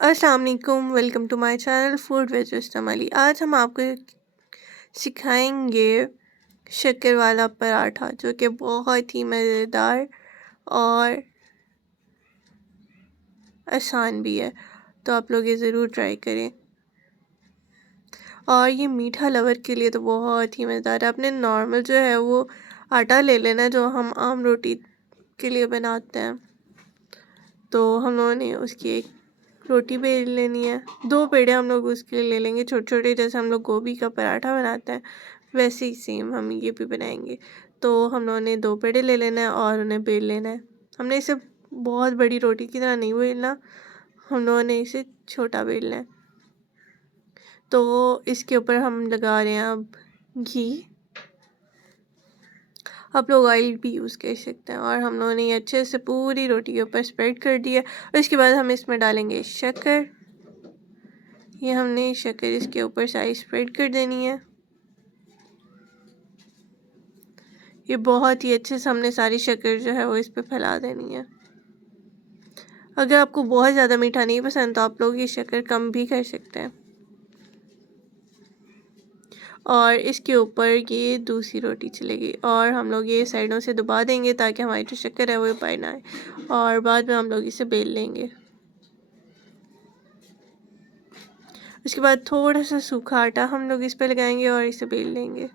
अस्सलाम वालेकुम, welcome to my channel food with Rustam Ali. आज हम आपको सिखाएंगे शक्कर वाला पराठा, जो कि बहुत ही मज़ेदार और आसान भी है। तो आप लोग ये ज़रूर ट्राई करें। और ये मीठा लवर के लिए तो बहुत ही मज़ेदार है। आपने नॉर्मल जो है वो आटा ले लेना, जो हम आम रोटी के लिए बनाते हैं। तो हम लोगों ने उसकी एक रोटी बेल लेनी है। 2 पेड़े हम लोग उसके लिए ले लेंगे, छोटे छोटे, जैसे हम लोग गोभी का पराठा बनाते हैं वैसे ही सेम हम ये भी बनाएंगे। तो हम लोगों ने 2 पेड़े ले लेना है और उन्हें बेल लेना है। हमने इसे बहुत बड़ी रोटी की तरह नहीं बेलना, हम लोगों ने इसे छोटा बेलना है। तो इसके ऊपर हम लगा रहे हैं अब घी। आप लोग ऑयल भी यूज़ कर सकते हैं। और हम लोगों ने ये अच्छे से पूरी रोटी के ऊपर स्प्रेड कर दिया। और इसके बाद हम इसमें डालेंगे शक्कर। ये हमने शक्कर इसके ऊपर सारी स्प्रेड कर देनी है। ये बहुत ही अच्छे से हमने सारी शक्कर जो है वो इस पे फैला देनी है। अगर आपको बहुत ज़्यादा मीठा नहीं पसंद तो आप लोग ये शक्कर कम भी कर सकते हैं। और इसके ऊपर ये दूसरी रोटी चलेगी और हम लोग ये साइडों से दबा देंगे ताकि हमारी जो शक्कर है वो ऊपर ना आए। और बाद में हम लोग इसे बेल लेंगे। उसके बाद थोड़ा सा सूखा आटा हम लोग इस पे लगाएंगे और इसे बेल लेंगे।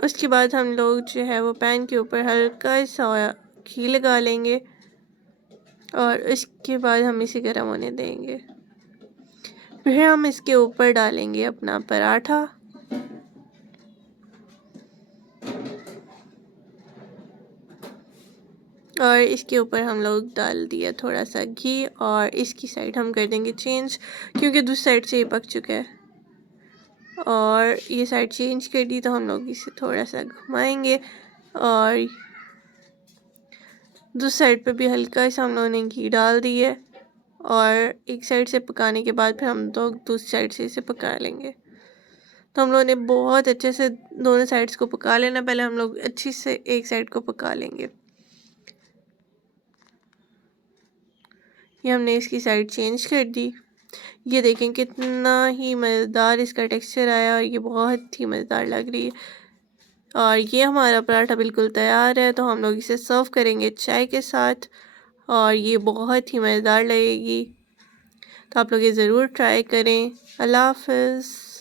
उसके बाद हम लोग जो है वो पैन के ऊपर हल्का सा घी लगा लेंगे और इसके बाद हम इसे गर्म होने देंगे। फिर हम इसके ऊपर डालेंगे अपना पराठा। और इसके ऊपर हम लोग डाल दिया थोड़ा सा घी और इसकी साइड हम कर देंगे चेंज, क्योंकि दूसरी साइड से ये पक चुका है। और ये साइड चेंज कर दी तो हम लोग इसे थोड़ा सा घुमाएंगे और दूसरी साइड पे भी हल्का सा हम लोगों ने घी डाल दिया। और एक साइड से पकाने के बाद फिर हम लोग दूसरी साइड से इसे पका लेंगे। तो हम लोगों ने बहुत अच्छे से दोनों साइड्स को पका लेना। पहले हम लोग अच्छी से एक साइड को पका लेंगे। ये हमने इसकी साइड चेंज कर दी। ये देखें कितना ही मज़ेदार इसका टेक्सचर आया और ये बहुत ही मज़ेदार लग रही है। और ये हमारा पराठा बिल्कुल तैयार है। तो हम लोग इसे सर्व करेंगे चाय के साथ और ये बहुत ही मज़ेदार लगेगी। तो आप लोग ये ज़रूर ट्राई करें। अल्लाह हाफ़िज़।